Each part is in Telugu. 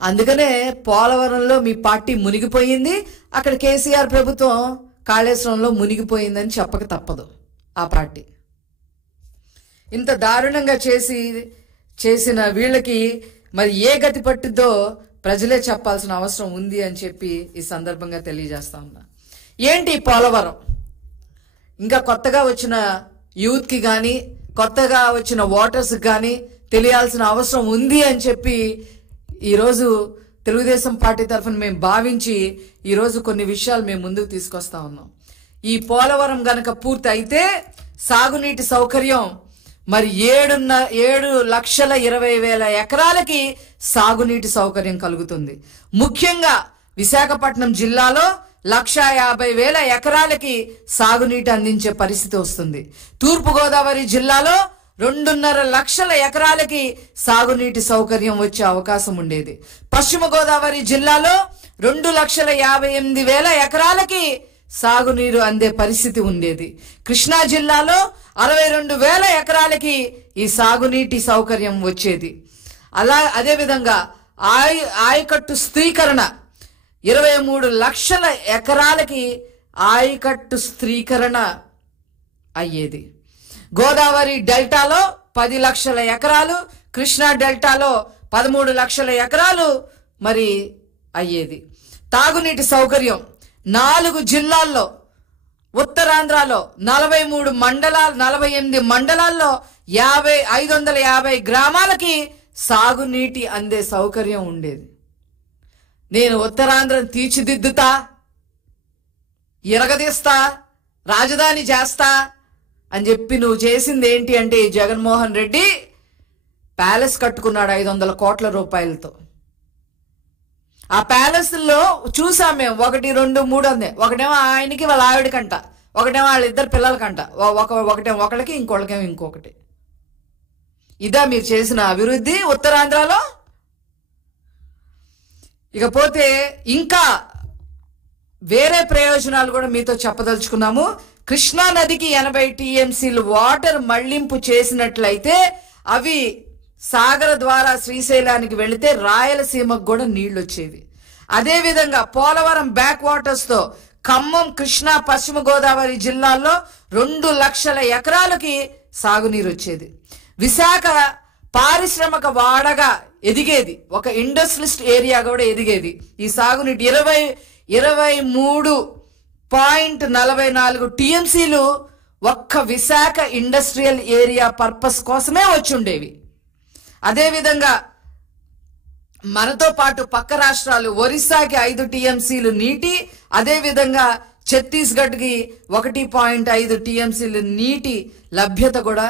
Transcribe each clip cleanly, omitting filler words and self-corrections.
అందుకనే పోలవరంలో మీ పార్టీ మునిగిపోయింది, అక్కడ కేసీఆర్ ప్రభుత్వం కాళేశ్వరంలో మునిగిపోయిందని చెప్పక తప్పదు. ఆ పార్టీ ఇంత దారుణంగా చేసిన వీళ్ళకి మరి ఏ గతి పట్టిద్దో ప్రజలే చెప్పాల్సిన అవసరం ఉంది అని చెప్పి ఈ సందర్భంగా తెలియజేస్తా ఉన్నా. ఏంటి పోలవరం? ఇంకా కొత్తగా వచ్చిన యూత్కి కానీ కొత్తగా వచ్చిన ఓటర్స్కి కానీ తెలియాల్సిన అవసరం ఉంది అని చెప్పి ఈరోజు తెలుగుదేశం పార్టీ తరఫున మేము భావించి ఈరోజు కొన్ని విషయాలు మేము ముందుకు తీసుకొస్తా ఉన్నాం. ఈ పోలవరం గనక పూర్తి అయితే సాగునీటి సౌకర్యం మరి 7,20,000 ఎకరాలకి సాగునీటి సౌకర్యం కలుగుతుంది. ముఖ్యంగా విశాఖపట్నం జిల్లాలో 1,50,000 ఎకరాలకి సాగునీటి అందించే పరిస్థితి వస్తుంది. తూర్పుగోదావరి జిల్లాలో 2.5 లక్షల ఎకరాలకి సాగునీటి సౌకర్యం వచ్చే అవకాశం ఉండేది. పశ్చిమ గోదావరి జిల్లాలో 2,58,000 ఎకరాలకి సాగునీరు అందే పరిస్థితి ఉండేది. కృష్ణా జిల్లాలో 62,000 ఎకరాలకి ఈ సాగునీటి సౌకర్యం వచ్చేది. అదేవిధంగా ఆయకట్టు స్థిరీకరణ 23 లక్షల ఎకరాలకి ఆయకట్టు స్థిరీకరణ అయ్యేది. గోదావరి డెల్టాలో 10 లక్షల ఎకరాలు, కృష్ణా డెల్టాలో 13 లక్షల ఎకరాలు మరి అయ్యేది. తాగునీటి సౌకర్యం 4 జిల్లాల్లో, ఉత్తరాంధ్రలో 48 మండలాల్లో 550 గ్రామాలకి సాగునీటి అందే సౌకర్యం ఉండేది. నేను ఉత్తరాంధ్రను తీర్చిదిద్దుతా, ఇరగదీస్తా, రాజధాని చేస్తా అని చెప్పి నువ్వు చేసింది ఏంటి అంటే జగన్మోహన్ రెడ్డి ప్యాలెస్ కట్టుకున్నాడు 500 కోట్ల రూపాయలతో. ఆ ప్యాలెస్లో చూసాం మేము, 1, 2, 3 అందే. ఒకటేమో ఆయనకి వాళ్ళ ఆవిడకంట, ఒకటేమో వాళ్ళిద్దరు పిల్లలకంట, ఒకటేమో ఒకళ్ళకి, ఇంకొకళ్ళకేమో ఇంకొకటి. ఇదా మీరు చేసిన అభివృద్ధి ఉత్తరాంధ్రలో? ఇకపోతే ఇంకా వేరే ప్రయోజనాలు కూడా మీతో చెప్పదలుచుకున్నాము. కృష్ణా నదికి 80 టీఎంసీలు వాటర్ మళ్లింపు చేసినట్లయితే అవి సాగర ద్వారా శ్రీశైలానికి వెళితే రాయలసీమకు కూడా నీళ్లు వచ్చేవి. అదేవిధంగా పోలవరం బ్యాక్ వాటర్స్ తో ఖమ్మం, కృష్ణా, పశ్చిమ గోదావరి జిల్లాల్లో 2 లక్షల ఎకరాలకి సాగునీరు వచ్చేది. విశాఖ పారిశ్రామిక వాడగా ఎదిగేది, ఒక ఇండస్ట్రియలిస్ట్ ఏరియా కూడా ఎదిగేది. ఈ సాగునీటి 23.44 టీఎంసీలు ఒక్క విశాఖ ఇండస్ట్రియల్ ఏరియా పర్పస్ కోసమే వచ్చి ఉండేవి. అదేవిధంగా మనతో పాటు పక్క రాష్ట్రాలు ఒరిస్సాకి 5 టీఎంసీలు నీటి, అదేవిధంగా ఛత్తీస్గఢ్కి 1.5 టీఎంసీలు నీటి లభ్యత కూడా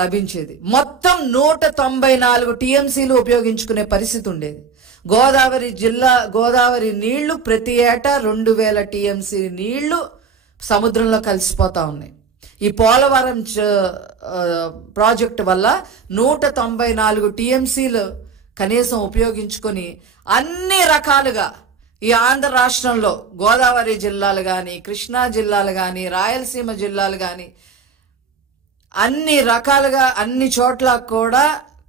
లభించేది. మొత్తం 194 టీఎంసీలు ఉపయోగించుకునే పరిస్థితి ఉండేది. గోదావరి నీళ్లు ప్రతి ఏటా 2,000 టీఎంసీ నీళ్లు సముద్రంలో కలిసిపోతా ఉన్నాయి. ఈ పోలవరం ప్రాజెక్టు వల్ల 194 టీఎంసీలు కనీసం ఉపయోగించుకొని అన్ని రకాలుగా ఈ ఆంధ్ర రాష్ట్రంలో గోదావరి జిల్లాలు కానీ, కృష్ణా జిల్లాలు కానీ, రాయలసీమ జిల్లాలు కానీ అన్ని రకాలుగా అన్ని చోట్ల కూడా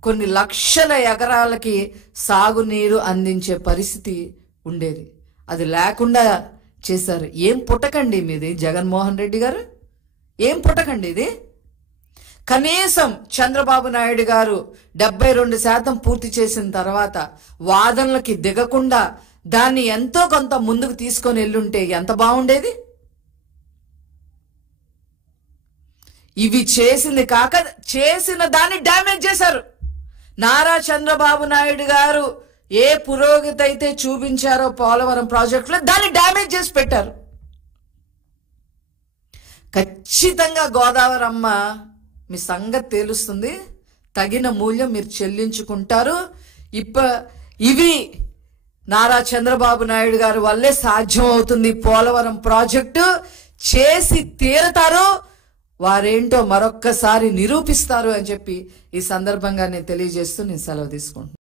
కొన్ని లక్షల ఎకరాలకి సాగునీరు అందించే పరిస్థితి ఉండేది. అది లేకుండా చేశారు. ఏం పుట్టకండి మీది జగన్మోహన్ రెడ్డి గారు, ఏం పుట్టకండి ఇది. కనీసం చంద్రబాబు నాయుడు గారు 72% పూర్తి చేసిన తర్వాత వాదనలకి దిగకుండా దాన్ని ఎంతో కొంత ముందుకు తీసుకొని వెళ్ళుంటే ఎంత బాగుండేది. ఇవి చేసింది కాక చేసిన దాన్ని డ్యామేజ్ చేశారు. నారా చంద్రబాబు నాయుడు గారు ఏ పురోగతి అయితే చూపించారో పోలవరం ప్రాజెక్టులో దాన్ని డ్యామేజ్ చేసి పెట్టారు. ఖచ్చితంగా గోదావరి అమ్మ మీ సంగతి తెలుస్తుంది, తగిన మూల్యం మీరు చెల్లించుకుంటారు. ఇవి నారా చంద్రబాబు నాయుడు గారి వల్లే సాధ్యం అవుతుంది. పోలవరం ప్రాజెక్టు చేసి తీరతారు, వారేంటో మరొక్కసారి నిరూపిస్తారు అని చెప్పి ఈ సందర్భంగా నేను తెలియజేస్తూ నేను సెలవు తీసుకుంటున్నాను.